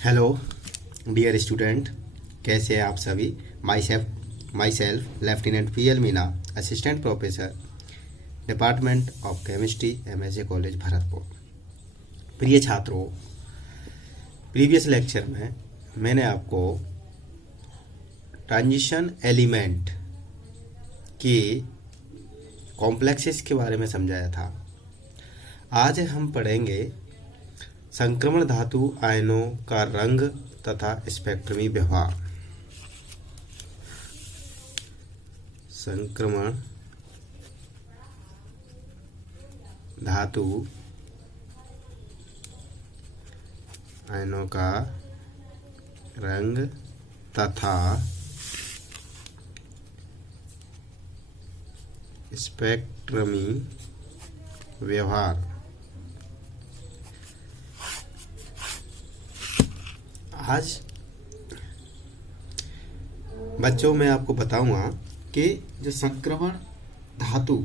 Hello dear student, कैसे हैं आप सभी। My self lieutenant P L Meena, assistant professor, department of chemistry, MSJ college Bharatpur. प्रिय छात्रों, प्रीवियस लेक्चर में मैंने आपको ट्रांजिशन एलिमेंट के कॉम्प्लेक्सेस के बारे में समझाया था। आज हम पढ़ेंगे संक्रमण धातु आयनों का रंग तथा स्पेक्ट्रमी व्यवहार। संक्रमण धातु आयनों का रंग तथा स्पेक्ट्रमी व्यवहार। आज बच्चों मैं आपको बताऊंगा कि जो संक्रमण धातु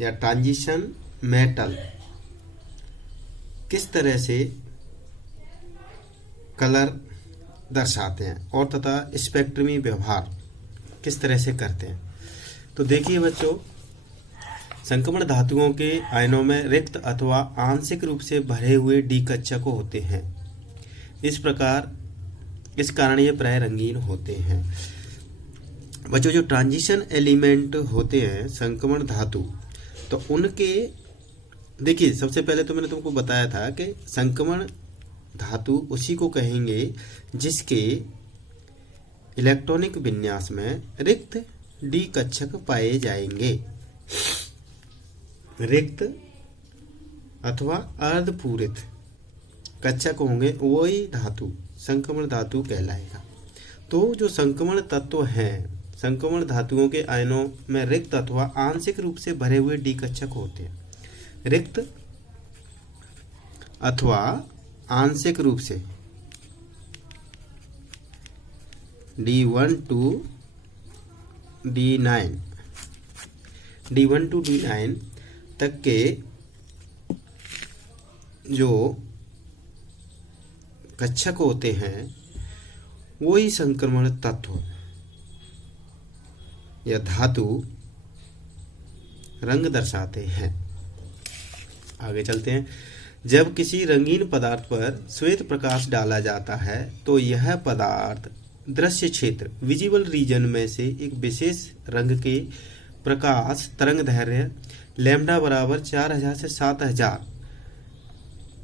या ट्रांजिशन मेटल किस तरह से कलर दर्शाते हैं और तथा स्पेक्ट्रमी व्यवहार किस तरह से करते हैं। तो देखिए बच्चों, संक्रमण धातुओं के आयनों में रिक्त अथवा आंशिक रूप से भरे हुए डी कक्षक होते हैं। इस कारण ये प्राय रंगीन होते हैं। बच्चों, जो ट्रांजिशन एलिमेंट होते हैं संक्रमण धातु, तो उनके देखिए सबसे पहले तो मैंने तुमको बताया था कि संक्रमण धातु उसी को कहेंगे जिसके इलेक्ट्रॉनिक विन्यास में रिक्त डी कक्षक पाए जाएंगे। रिक्त अथवा अर्धपूरित कक्षक होंगे, वही धातु संक्रमण धातु कहलाएगा। तो जो संक्रमण तत्व हैं, संक्रमण धातुओं के आयनों में रिक्त अथवा आंशिक रूप से भरे हुए डी कक्षक होते हैं। रिक्त अथवा आंशिक रूप से D1 to D9 तक के जो कक्षक होते हैं वही संक्रमण तत्व या धातु रंग दर्शाते हैं। आगे चलते हैं। जब किसी रंगीन पदार्थ पर श्वेत प्रकाश डाला जाता है तो यह पदार्थ दृश्य क्षेत्र विजिबल रीजन में से एक विशेष रंग के प्रकाश तरंग दैर्घ्य लैम्डा बराबर 4000 से 7000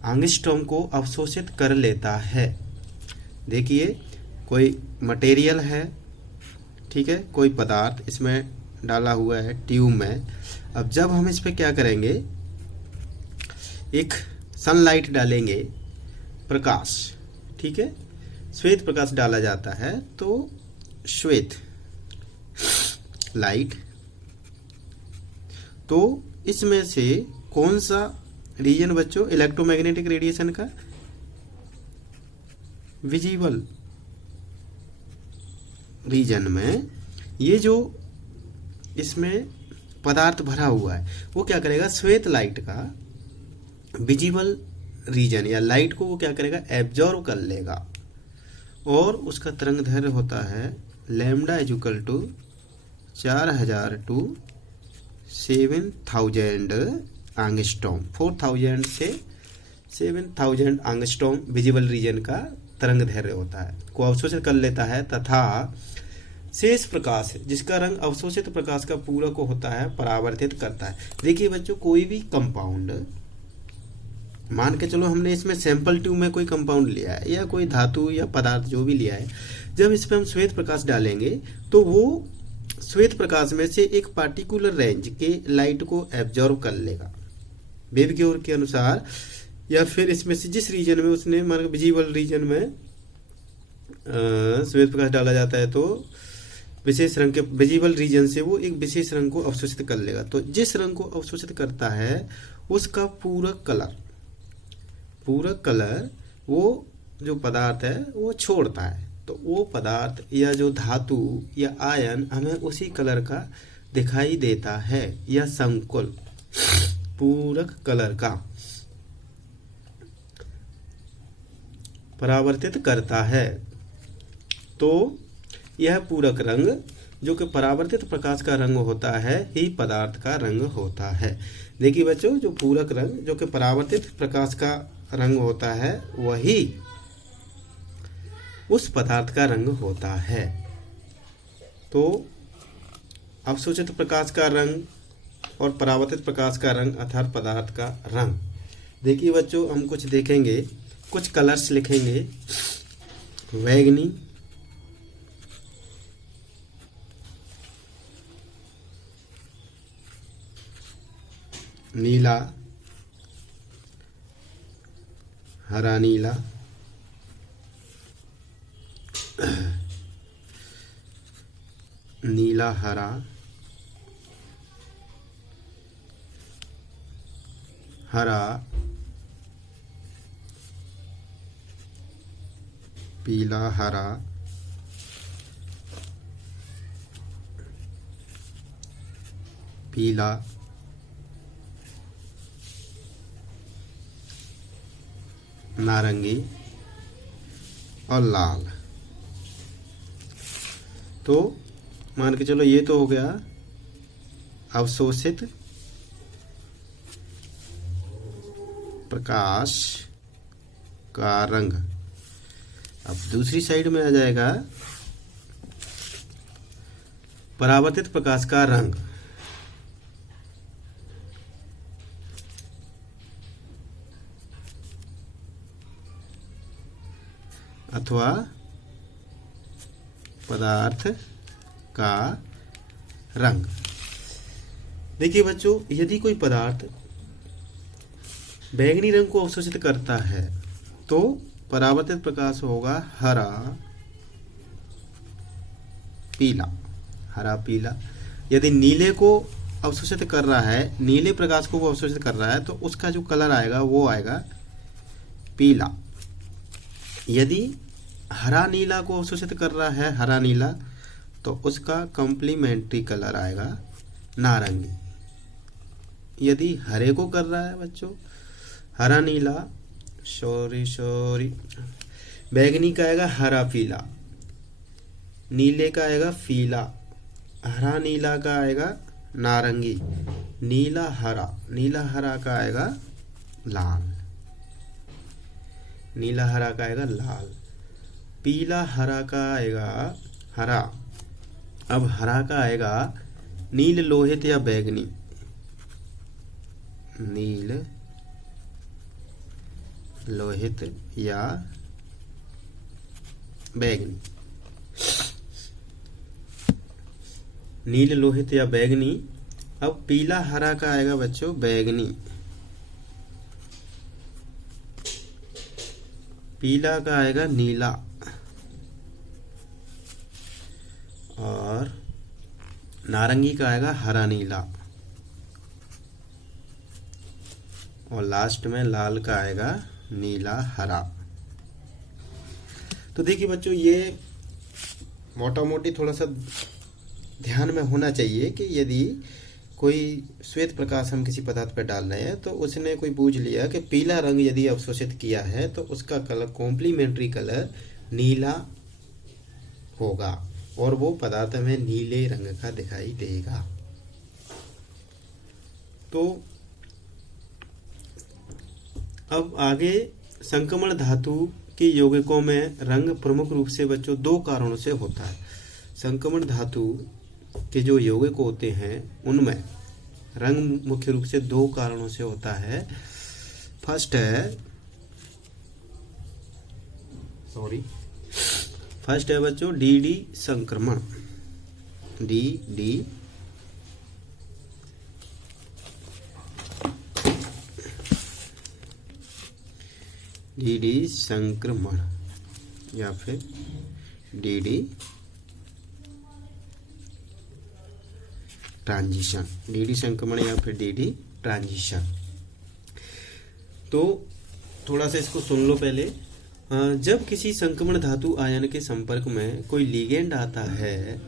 एंगस्ट्रॉम को अवशोषित कर लेता है। देखिए, कोई मटेरियल है, ठीक है, कोई पदार्थ इसमें डाला हुआ है ट्यूब में। अब जब हम इस पे क्या करेंगे, एक सनलाइट डालेंगे, प्रकाश, ठीक है, श्वेत प्रकाश डाला जाता है तो श्वेत लाइट, तो इसमें से कौन सा रीजन बच्चों इलेक्ट्रोमैग्नेटिक रेडिएशन का विजिबल रीजन में ये जो इसमें पदार्थ भरा हुआ है वो क्या करेगा, श्वेत लाइट का विजिबल रीजन या लाइट को वो क्या करेगा, एब्जॉर्व कर लेगा और उसका तरंग दैर्घ्य होता है lambda equal to 4000 to 7000 angstrom. 4000 से 7000 एंगस्ट्रॉम विजिबल रीजन का तरंग दैर्घ्य होता है, को अवशोषित कर लेता है तथा शेष प्रकाश जिसका रंग अवशोषित प्रकाश का पूरक होता है परावर्तित करता है। देखिए बच्चों, कोई भी कंपाउंड, मान के चलो हमने इसमें सैंपल ट्यूब में कोई कंपाउंड लिया है या कोई धातु या पदार्थ जो भी लिया है, जब इस पर हम श्वेत प्रकाश डालेंगे तो वो श्वेत प्रकाश में से एक पार्टिकुलर रेंज के लाइट को एब्जॉर्व कर लेगा बेबीक्योर के अनुसार, या फिर इसमें से जिस रीजन में उसने मान विजिबल रीजन में श्वेत प्रकाश डाला जाता है तो विशेष रंग के विजिबल रीजन से वो एक विशेष रंग को अवशोषित कर लेगा। तो जिस रंग को अवशोषित करता है उसका पूरक कलर वो जो पदार्थ है वो छोड़ता है। तो वो पदार्थ या जो धातु या आयन हमें उसी कलर का दिखाई देता है या संकुल पूरक कलर का। परावर्तित करता है। तो यह पूरक रंग जो कि परावर्तित प्रकाश का रंग होता है ही पदार्थ का रंग होता है। देखिए बच्चों, जो पूरक रंग जो कि परावर्तित प्रकाश का रंग होता है वही उस पदार्थ का रंग होता है। तो अवशोषित प्रकाश का रंग और परावर्तित प्रकाश का रंग अर्थात पदार्थ का रंग। देखिए बच्चों, हम कुछ देखेंगे, कुछ कलर्स लिखेंगे। बैंगनी, नीला, हरा नीला, नीला हरा, हरा पीला, हरा पीला, नारंगी और लाल। तो मान के चलो ये तो हो गया अवशोषित प्रकाश का रंग। अब दूसरी साइड में आ जाएगा परावर्तित प्रकाश का रंग। अथवा पदार्थ का रंग। देखिए बच्चों, यदि कोई पदार्थ बैंगनी रंग को अवशोषित करता है तो परावर्तित प्रकाश होगा हरा पीला, हरा पीला। यदि नीले को अवशोषित कर रहा है, नीले प्रकाश को वो अवशोषित कर रहा है, तो उसका जो कलर आएगा वो आएगा पीला। यदि हरा नीला को अवशोषित कर रहा है, हरा नीला, तो उसका कॉम्प्लीमेंट्री कलर आएगा नारंगी। यदि हरे को कर रहा है बच्चों, हरा नीला, सॉरी बैंगनी का आएगा हरा पीला, नीले का आएगा पीला, हरा नीला का आएगा नारंगी, नीला हरा का आएगा लाल, नीला हरा का आएगा लाल, पीला हरा का आएगा हरा। अब हरा का आएगा नील लोहित या बैंगनी, नील लोहित या बैंगनी, नील लोहित या बैंगनी। अब पीला हरा का आएगा बच्चों बैंगनी, पीला का आएगा नीला और नारंगी का आएगा हरा नीला और लास्ट में लाल का आएगा नीला हरा। तो देखिए बच्चों, ये मोटा मोटी थोड़ा सा ध्यान में होना चाहिए कि यदि कोई श्वेत प्रकाश हम किसी पदार्थ पर डाल रहे हैं तो उसने कोई पूछ लिया कि पीला रंग यदि अवशोषित किया है तो उसका कलर कॉम्प्लीमेंट्री कलर नीला होगा और वो पदार्थ में नीले रंग का दिखाई देगा। तो अब आगे संक्रमण धातु के यौगिकों में रंग प्रमुख रूप से बच्चों दो कारणों से होता है। संक्रमण धातु के जो यौगिक होते हैं उनमें रंग मुख्य रूप से दो कारणों से होता है। फर्स्ट है बच्चों डी संक्रमण, डी संक्रमण या फिर डी ट्रांजिशन, डी संक्रमण या फिर डी ट्रांजिशन। तो थोड़ा सा इसको सुन लो पहले। जब किसी संक्रमण धातु आयन के संपर्क में कोई लिगेंड आता है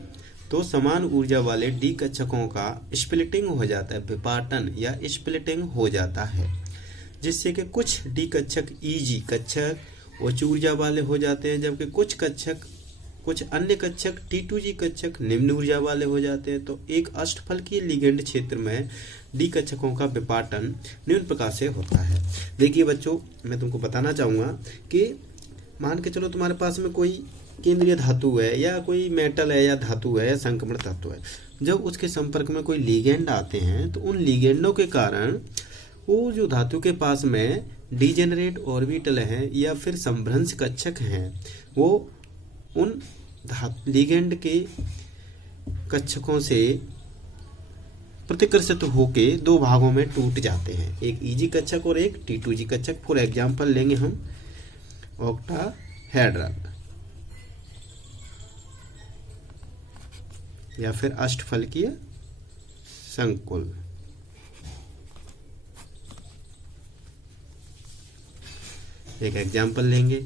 तो समान ऊर्जा वाले डी कक्षकों का स्प्लिटिंग हो जाता है, विपाटन या स्प्लिटिंग हो जाता है, जिससे कि कुछ डी कक्षक ईजी कक्षक उच्च ऊर्जा वाले हो जाते हैं, जबकि कुछ अन्य कक्षक T2G कक्षक निम्न ऊर्जा वाले हो जाते हैं। तो एक अष्टफलकीय लिगेंड क्षेत्र में डी कक्षकों का विपाटन निम्न प्रकार से होता है। देखिए बच्चों, मैं तुमको बताना चाहूँगा कि मान के चलो तुम्हारे पास में कोई केंद्रीय धातु है या कोई मेटल है या धातु है या संक्रमण तत्व है, जब उसके संपर्क में कोई लिगेंड आते हैं तो उन लिगेंडों के कारण वो जो धातु के पास में डीजेनरेट ऑर्बिटल हैं या फिर संभ्रंश कक्षक हैं, वो उन लिगेंड के कक्षकों से प्रतिकर्षित होके दो भागों में टूट जाते हैं, एक ईजी कक्षक और एक T2G कक्षक। फॉर एग्जाम्पल लेंगे हम ऑक्टाहेड्रल या फिर अष्टफलकीय संकुल। एक एग्जाम्पल लेंगे,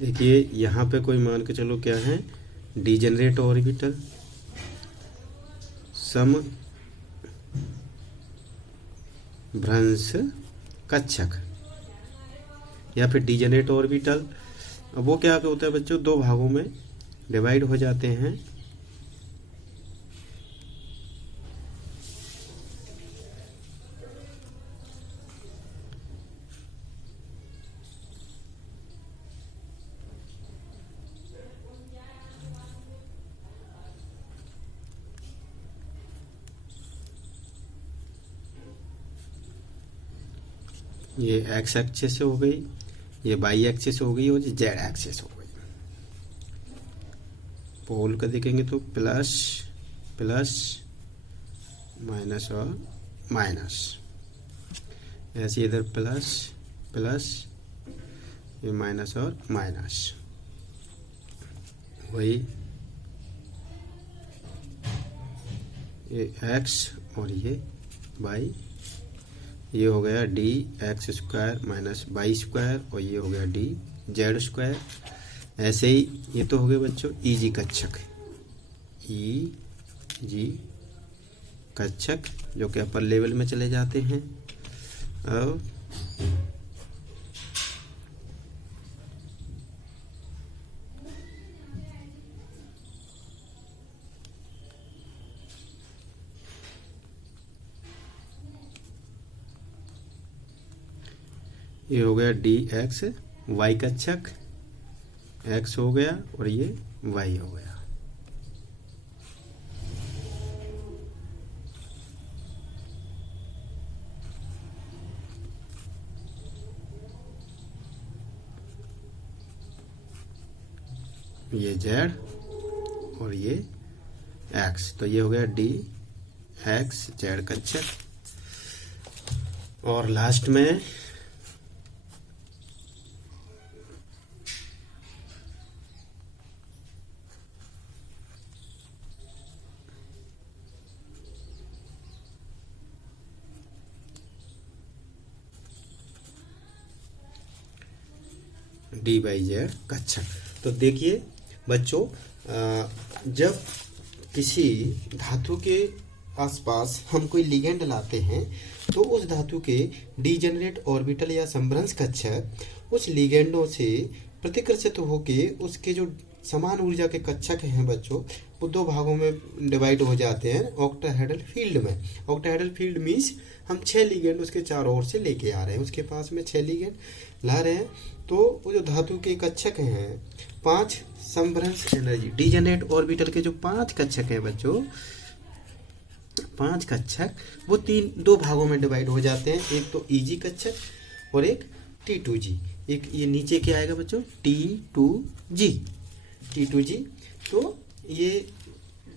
देखिए यहाँ पे कोई मान के चलो क्या है, डीजेनरेट ऑर्बिटल, समभ्रंश कक्षक या फिर डीजेनरेट ऑर्बिटल। अब वो क्या होता है बच्चों, दो भागों में डिवाइड हो जाते हैं। ये एक्स एक्सिस हो गई, ये वाई एक्सिस हो गई और ये जेड एक्सिस हो गई। पोल का देखेंगे तो प्लस प्लस माइनस और माइनस, ऐसे इधर प्लस प्लस, ये माइनस और माइनस, वही ये एक्स और ये वाई, ये हो गया D X square minus Y square और ये हो गया डी जेड स्क्वायर। ऐसे ही ये तो हो गए बच्चों ईजी कक्षक, ई जी कक्षक जो कि अपर लेवल में चले जाते हैं। अब ये हो गया डी एक्स वाई कक्षक, एक्स हो गया और ये वाई हो गया। ये जेड और ये एक्स, तो ये हो गया डी एक्स जेड कक्षक। और लास्ट में डी बाई जेड कक्षक। तो देखिए बच्चों, जब किसी धातु के आसपास हम कोई लिगेंड लाते हैं तो उस धातु के डीजेनरेट ऑर्बिटल या संभ्रंश कक्षक उस लिगेंडों से प्रतिकर्षित होके उसके जो समान ऊर्जा के कक्षक हैं बच्चों, वो दो भागों में डिवाइड हो जाते हैं ऑक्टाहेड्रल फील्ड में। ऑक्टाहेड्रल फील्ड मीन्स हम 6 लिगेंड उसके चारों ओर से लेके आ रहे हैं, उसके पास में 6 लिगेंड ला रहे हैं। तो वो जो धातु के कक्षक हैं 5 संभ्रंश एनर्जी डीजेनरेट ऑर्बिटल के जो 5 कक्षक हैं बच्चों, 5 कक्षक वो दो भागों में डिवाइड हो जाते हैं, एक तो ईजी कक्षक और एक T2G। एक ये नीचे क्या आएगा बच्चों, T2G। तो ये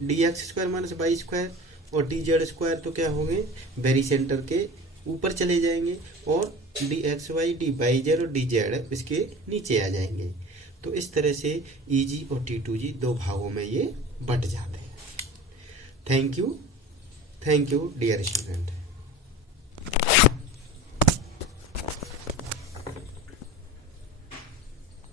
D X square minus Y square और डी जेड स्क्वायर तो क्या होंगे, वेरी सेंटर के ऊपर चले जाएंगे और D X Y D Y Z और डी जेड इसके नीचे आ जाएंगे। तो इस तरह से ईजी और T2G दो भागों में ये बट जाते हैं। Thank you dear student.